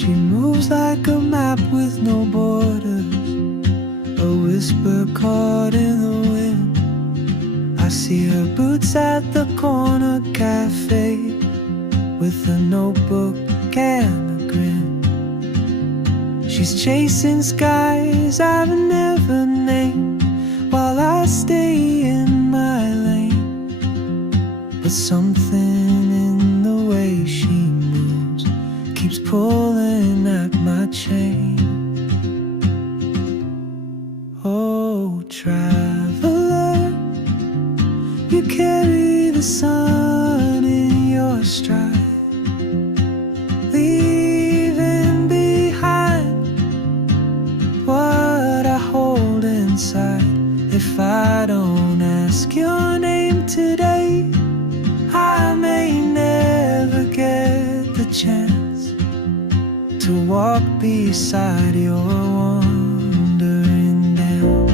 She moves like a map with no borders, a whisper caught in the wind. I see her boots at the corner cafe, with a notebook and a grin. She's chasing skies I've never named, while I stay in my lane. But something in the way she moves keeps pulling at my chain. Oh, traveler, you carry the sun in your stride, leaving behind what I hold inside. If I don't ask your name today, I may never get the chance to walk beside your wandering dance.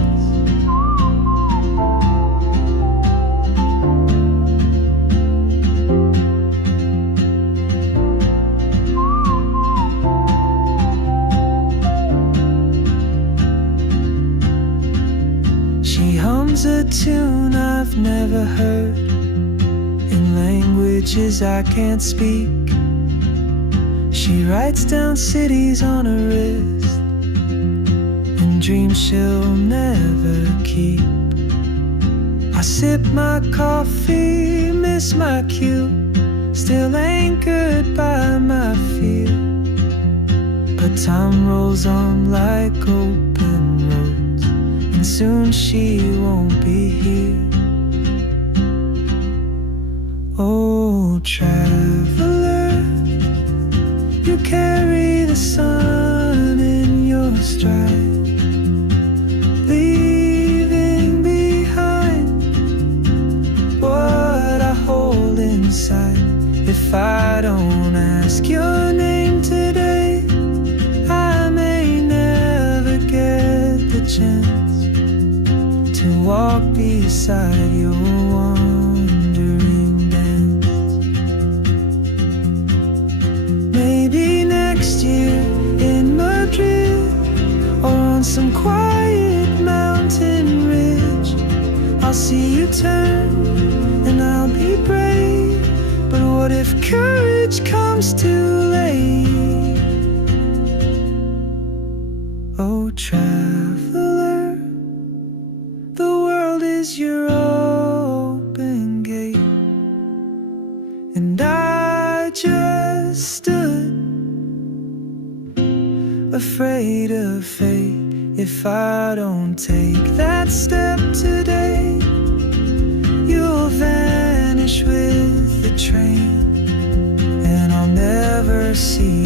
She hums a tune I've never heard, in languages I can't speak. She writes down cities on her wrist, and dreams she'll never keep. I sip my coffee, miss my cue, still anchored by my fear. But time rolls on like open roads, and soon she won't be here. Oh, traveler, you carry the sun in your stride, leaving behind what I hold inside. If I don't ask your name today, I may never get the chance to walk beside your wandering dance. Maybe next year in Madrid, or on some quiet mountain ridge, I'll see you turn and I'll be brave. But what if courage comes too late? Oh, traveler, the world is your open gate, and I just stood afraid of fate. If I don't take that step today, you'll vanish with the train, and I'll never see